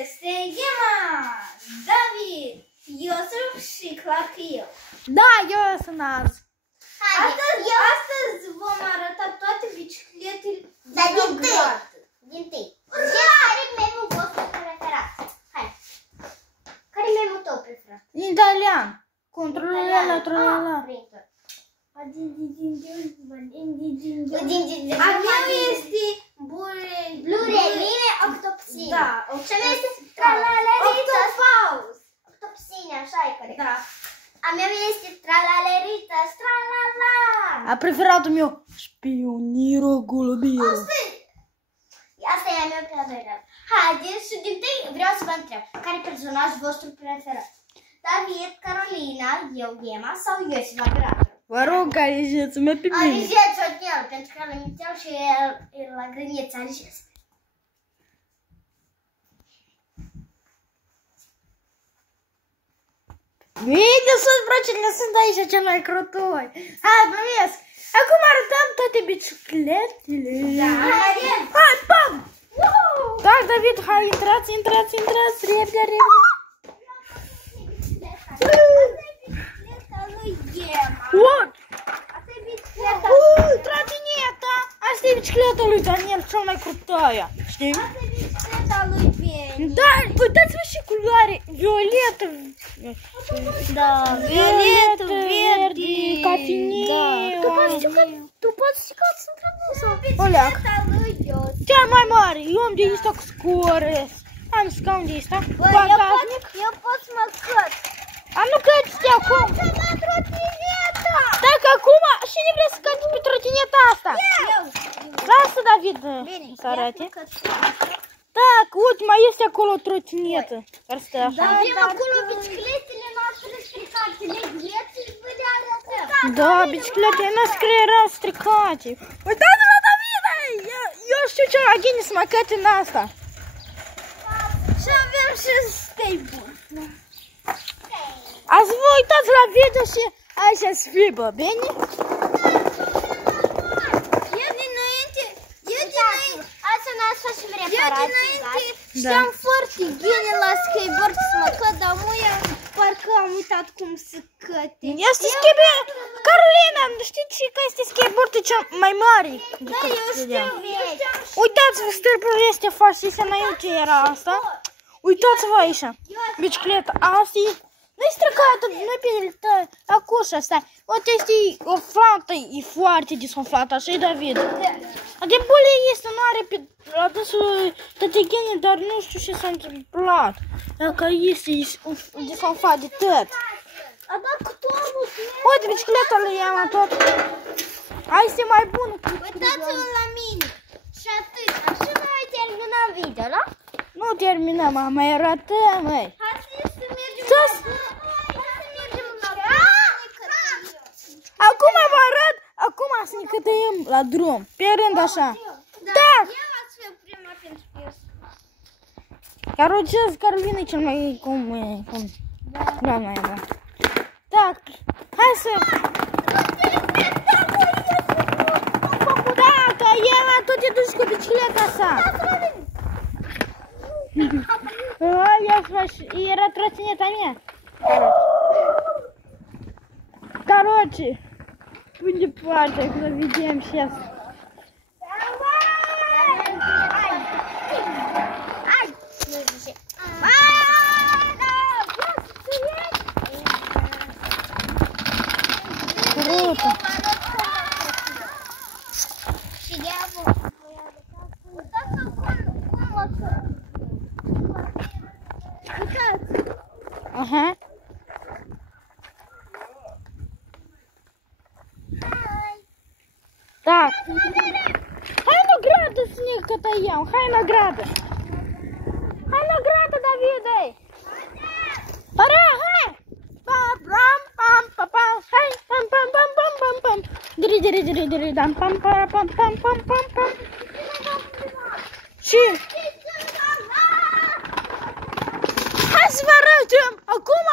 este Ghema, David, Iosif și clar că eu. Da, eu sunt azi. Astăzi vom arăta toate bicicletele. Dar din tâi. Care e memul vostru preferat? Hai. Care e memul tău preferat? Italian. Controlele, trolala. A meu este Blureline Octopsine. Da, Și a meu este Tralalerită. Octopaus. Octopsine, așa e corect. Da. A meu este Tralalerită, Stralala. A preferatul meu, Spioniro Golubiro. Asta e a meu preferat. Haideți și din tâi vreau să vă întreb. Care e personajul vostru preferat? David, Carolina, eu, Ghema sau Iosif, operator? Vă rog, alegeți-mă pe mine. Alegeți-o din el, pentru că l-am inițial și el la grăniță, alegeți. Bine, sus, brocile, sunt aici cel mai crotoi. Hai, băiesc. Acum arătăm toate bicicletele. Da. Hai, pam! Da, David, hai, intrați, repede. Bicicleta lui Ghema. What? Asta e bicicleta. Trotineta! Asta e bicicleta lui Daniel, cel mai crotoia. Știi? Asta e bicicleta lui Beni. Da, uitați-vă și culoare. Violetă. Da, Violetă, verde, cafineu. Tu poți ștică sunt tradusă. Oleac. Bicicleta lui Iosif. Cea mai mare. Eu am de asta cu score. Am scaun de asta. Bagajnic. Eu pot să mă căt. A, nu căți-te acum. La trotineta. Dacă acum, cine vrea să căți pe trotineta asta? Eu. Lasă, David, să arate. Da, uite, mai este acolo o trotinetă. Care stă așa. Avem acolo bicicletele noastre stricate, leghețele, vă le arătăm. Da, bicicletele noastre erau stricate. Uitați-vă, David! Eu știu ce la Guinness mă căt în asta. Și avem și skateboard. Azi vă uitați la video și așa să fie, bă, bine? Eu dinainte știam foarte bine la skateboard să mă căt, dar muia parcă am uitat cum să căte. Este skateboard. Carolina, știți că este skateboardul cel mai mare? Da, eu știu. Uitați-vă, stâlpul este foarte înainte era asta. Uitați-vă aici. Bicicleta asta e... Nu-i stricată, nu-i pe acușa asta. Uite, este o flantă, e foarte disumflată, așa-i David. De bule este, nu are pe adânsul tăteghene, dar nu știu ce s-a întâmplat. Dacă este disumflat de tot. A dat cu torbul. Uite, bicicleta lui Iama tot. Hai, este mai bun. Uitați-vă la mine. Și atât. Așa noi terminăm video, da? Nu terminăm, mai arătăm, măi. Hai să mergem Acum vă arăt, acum să ne cătăiem la drum, pe rând așa. Da! Eu ați fi prima pentru că eu sunt. Carolina e cel mai doamna e, da. Da, hai să... Da, că Eva, tu te duci cu bicicleta sa. Era trotineta mea. Короче, unde poate să vedem și asta. Круто. Ага. Так. Хай награду с них катаем. Хай награду. Хай награду, Давидай. Пора, хай. Пам-пам-пам-пам. Хай. Пам-пам-пам-пам-пам-пам. Дири-дири-дири-дири. Пам-пам-пам-пам-пам-пам. Și... Hai să vă arătăm. Acum,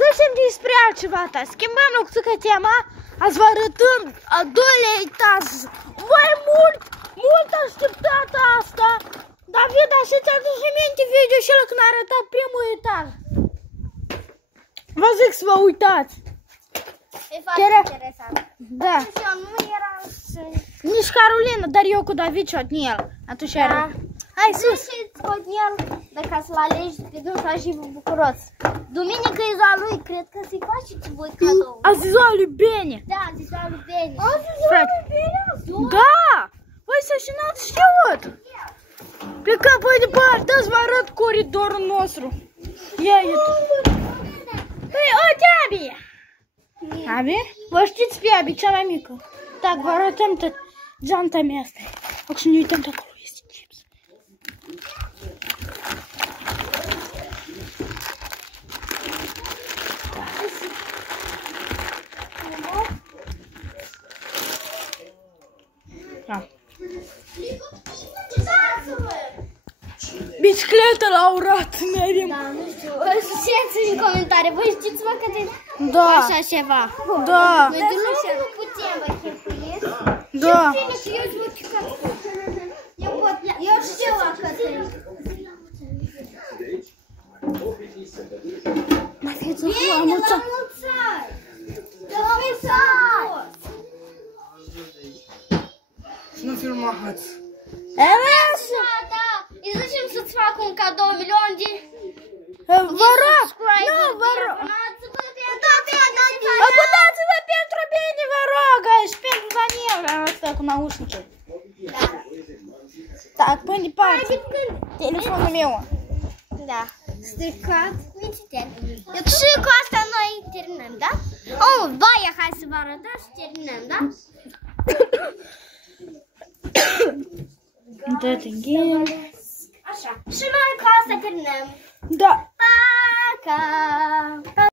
zicem despre altceva. Schimbăm lucruța tema. Azi vă arătăm a doilea etaj. Mai mult așteptat asta. David, așa ți-aduce minte video și ăla când a arătat primul etaj. Vă zic să vă uitați. E foarte interesant. Da. Și eu nu eram să... Nici Carolina, dar eu cu David și Otniel. Atunci era... Hai sus! Și Otniel, dacă să-l alegi pe dânsa și bucuros. Duminică e ziua lui, cred că să-i faceți voi cadou. Azi e ziua lui Beni. Da, azi e ziua lui Beni. Frate. Da! Voi să și n-ați știut. Plecăm pe departe, să vă arăt coridorul nostru. Ia uite. Păi, uite, Abi! Abi? Vă știți pe Abi, cea mai mică. Так, vă arătăm tot geanta mea asta. Acum să ne uităm de acolo, este chips. Da. Bicicletă la urat, merem. Da, nu știu, scrieți în comentarii, voi știți mă că de Da. așa ceva. Da. Noi de nu putem vă cheltuiesc. Da. Eu știu la Cătălin. Mai fiți Bine, la mulți ani! La mulți ani! Să nu filmați. Așa, da! Îi zicem să-ți fac un cadou, 1 milion de... Vă rog! Nu, vă rog! Abonați-vă pentru bine, vă rog! Și pentru Daniel, asta cu naușnice. Так, până departe. Telefonul meu. Da. Stricat. Și cu asta noi terminăm, da? Oh, baia, hai să vă arătăm și terminăm, da? Da, Așa. Și noi cu asta terminăm. Da.